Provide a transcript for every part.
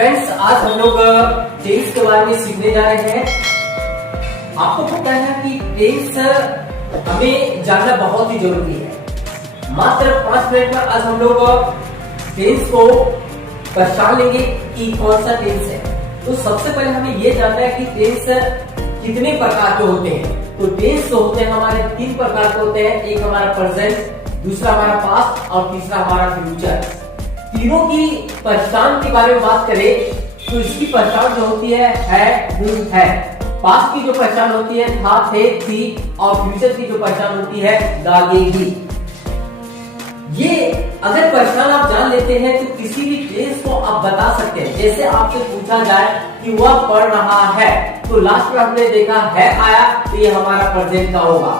Friends, आज हम लोग टेंस के बारे में सीखने जा रहे हैं। आपको पता है कि टेंस हमें जानना बहुत ही जरूरी है। मात्र 5 मिनट में आज हम लोग टेंस को पहचान लेंगे कि कौन सा टेंस है। तो सबसे पहले हमें ये जानना है कि टेंस कितने प्रकार के होते हैं। तो टेंस जो होते हैं हमारे 3 प्रकार के होते हैं। एक हमारा प्रेजेंट, दूसरा हमारा पास्ट और तीसरा हमारा फ्यूचर। तीनों की पहचान के बारे में बात करें तो इसकी पहचान जो होती है हूं है। पास्ट की जो पहचान होती है था, थे, थी और फ्यूचर की जो पहचान होती है दागेगी। ये अगर पहचान आप जान लेते हैं तो किसी भी टेंस को आप बता सकते हैं। जैसे आपसे पूछा जाए कि वह पढ़ रहा है तो लास्ट में हमने देखा है आया तो ये हमारा प्रेजेंट का होगा।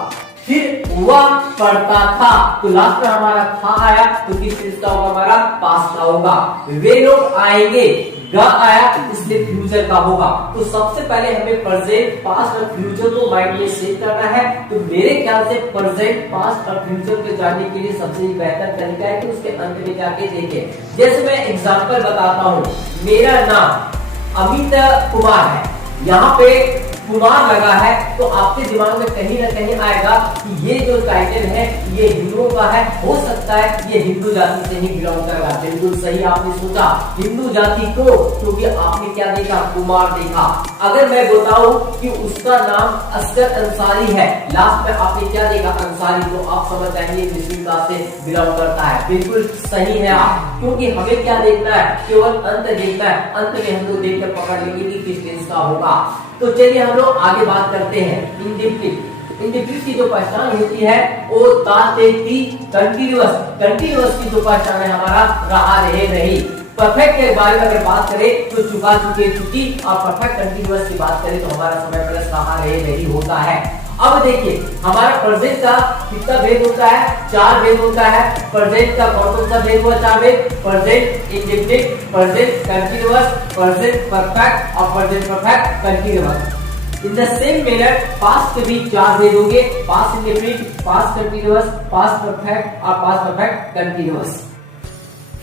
फिर वह पढ़ता था तो लास्ट में हमारा था आया तो किस चीज का होगा, हमारा पास्ट का होगा। वे लोग आएंगे, ग आया इसलिए फ्यूचर का होगा। तो सबसे पहले हमें प्रेजेंट, पास्ट और फ्यूचर को माइंड में सेट करना है। तो मेरे ख्याल से प्रेजेंट, पास्ट और फ्यूचर को जानने के लिए सबसे बेहतर तरीका है कि उसके अंत में जाके देखें। जैसे मैं एग्जांपल बताता हूँ, मेरा नाम अमित कुमार है, यहाँ पे कुमार लगा है तो आपके दिमाग में कहीं ना कहीं आएगा कि ये जो टाइटल है ये हिंदुओं का है, हो सकता है ये हिंदू जाति से ही बिलोंग करेगा। बिल्कुल सही आपने सोचा, हिंदू जाति को, क्योंकि आपने क्या देखा, कुमार देखा। अगर मैं बताऊं कि उसका नाम असगर अंसारी है, लास्ट में आपने क्या देखा, अंसारी, तो आप समझ जाएंगे मुस्लिम कास्ट से बिलोंग करता है। बिल्कुल सही है आप, क्योंकि हमें क्या देखना है, केवल अंत देखना है। अंत में हम लोग देखकर पकड़ लेंगे कि किस टेंस का होगा। तो चलिए हम लोग आगे बात करते हैं। इंडेफिनिट, इंडेफिनिट की जो पहचान होती है वो ता, ते, ती, कंटीन्यूअस। कंटीन्यूअस की जो पहचान है हमारा रहा, रहे, रही। परफेक्ट के बारे में अगर बात करें तो चुका, चुके, चुकी। और परफेक्ट कंटीन्यूअस की बात करें तो हमारा समय प्लस रहा, रहे, रही होता है। अब देखिए हमारा प्रेजेंट का कितना भेद होता है, 4 भेद होता है। प्रेजेंट का कौन सा भेद हुआ, 4 भेद, present indefinite, present continuous, present perfect और present perfect continuous. In the same manner past के भी 4 भेद होंगे, past indefinite, past continuous, past perfect और पास्ट परफेक्ट कंटीन्यूअस।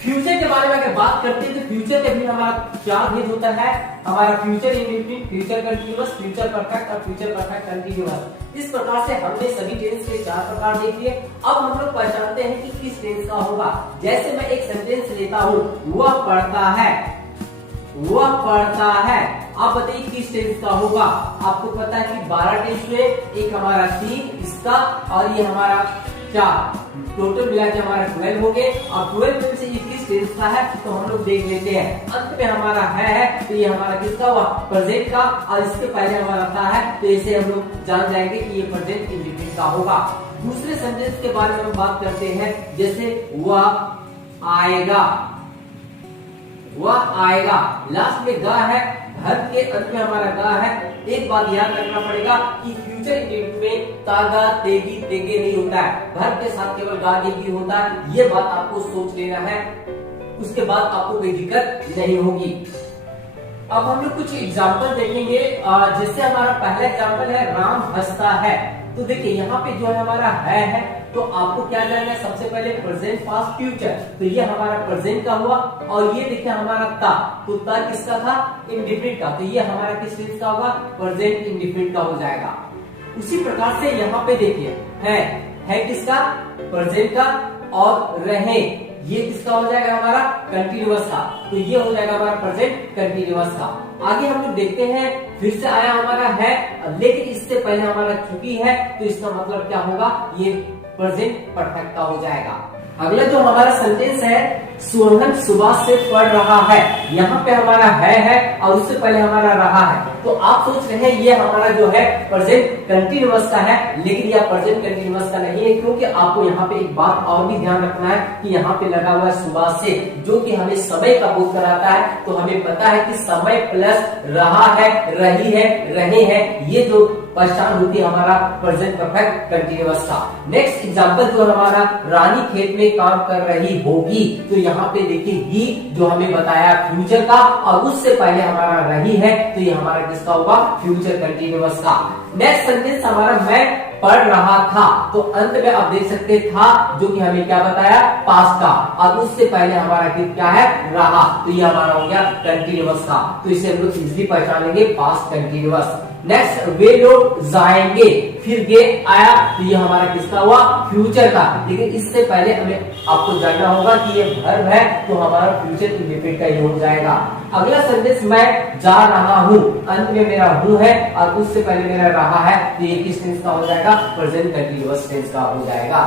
फ्यूचर के बारे में अगर बात करते हैं तो फ्यूचर के भी हमारा 4 भेद होता है। हमारा future indefinite, future continuous, future perfect और फ्यूचर परफेक्ट कंटीन्यूअस। इस प्रकार से हमने सभी टेंस के 4 प्रकार देख लिए। अब हम लोग पहचानते हैं कि किस टेंस का होगा। जैसे मैं एक सेंटेंस लेता हूँ, वह पढ़ता है, वह पढ़ता है। आप बताइए किस टेंस का होगा। आपको पता है कि 12 टेंस में एक हमारा 3 इसका और ये हमारा 4, टोटल मिला के हमारा 12 हो गए। और 12 में से ये किस टेंस का है तो हम लोग देख लेते हैं। अंत में हमारा है तो ये हमारा किसका हुआ, प्रेजेंट का। और इसके पहले हमारा था है तो इसे हम लोग जान जाएंगे कि ये प्रेजेंट इंडेफिनिट का होगा। दूसरे सेंटेंस के बारे में हम बात करते हैं। जैसे वह आएगा, वह आएगा, लास्ट में गा है, घर के अंत में हमारा गा है। एक बात याद रखना पड़ेगा कि फ्यूचर इंडेफिनिट में तागा, तेगी, तेगे नहीं होता है, घर के साथ केवल गा, गेगी होता है। ये बात आपको सोच लेना है, उसके बाद आपको कोई दिक्कत नहीं होगी। अब हम लोग कुछ एग्जाम्पल देखेंगे। जैसे हमारा पहला एग्जाम्पल है राम हंसता है। तो देखिए यहाँ पे जो है हमारा है तो आपको क्या जानना है, सबसे पहले प्रेजेंट, पास्ट, फ्यूचर। तो ये हमारा प्रेजेंट का हुआ। और ये देखिए हमारा ता, तो ता किसका था, इंडेफिनिट का। तो ये हमारा किस टेंस का होगा, प्रेजेंट इंडेफिनिट का हो जाएगा। उसी प्रकार से यहाँ पे देखिए है किसका, प्रेजेंट का। और रहे ये किसका हो जाएगा, हमारा कंटीन्यूअस का। तो ये हो जाएगा हमारा प्रेजेंट कंटीन्यूअस का। आगे हम लोग देखते हैं, फिर से आया हमारा है, लेकिन इससे पहले हमारा चुकी है तो इसका मतलब क्या होगा, ये प्रेजेंट परफेक्ट का हो जाएगा। अगला जो हमारा सेंटेंस है, सोहन सुबह से पढ़ रहा है। यहाँ पे हमारा है और उससे पहले हमारा रहा है। तो आप सोच रहे हैं ये हमारा जो है प्रेजेंट कंटीन्यूअस का है, लेकिन यह प्रेजेंट कंटीन्यूअस का नहीं है, क्योंकि आपको यहाँ पे एक बात और भी ध्यान रखना है कि यहाँ पे लगा हुआ है सुबह से, जो कि हमें समय का बोध कराता है। तो हमें पता है कि समय प्लस रहा है, रही है, रहे हैं, ये जो पहचान होती है हमारा प्रेजेंट परफेक्ट कंटीन्यूअस का। नेक्स्ट एग्जांपल जो हमारा रानी खेत में काम कर रही होगी। तो यहाँ पे देखिए ही जो हमें बताया फ्यूचर का, और उससे पहले हमारा रही है तो ये हमारा किसका होगा, फ्यूचर कंटीन्यूअस का। नेक्स्ट सेंटेंस हमारा मैं पढ़ रहा था, तो अंत में आप देख सकते था, जो कि हमें क्या बताया, पास्ट का, और उससे पहले हमारा क्या है, रहा, तो ये हमारा हो गया कंटिन्यूअस का। तो इसे हम लोग इजीली पहचान लेंगे, पास्ट कंटिन्यूअस। नेक्स्ट, वे लोग जाएंगे, फिर गे आया, तो ये हमारा किसका हुआ, फ्यूचर का। लेकिन इससे पहले हमें आपको जानना होगा कि ये वर्ब है, तो हमारा फ्यूचर इंडेफिनिट का ये हो जाएगा। अगला सेंटेंस, मैं जा रहा हूं, अंत में मेरा हूं है और उससे पहले मेरा रहा है, तो ये किस टेंस का हो जाएगा, प्रेजेंट कंटिन्यूअस टेंस का हो जाएगा।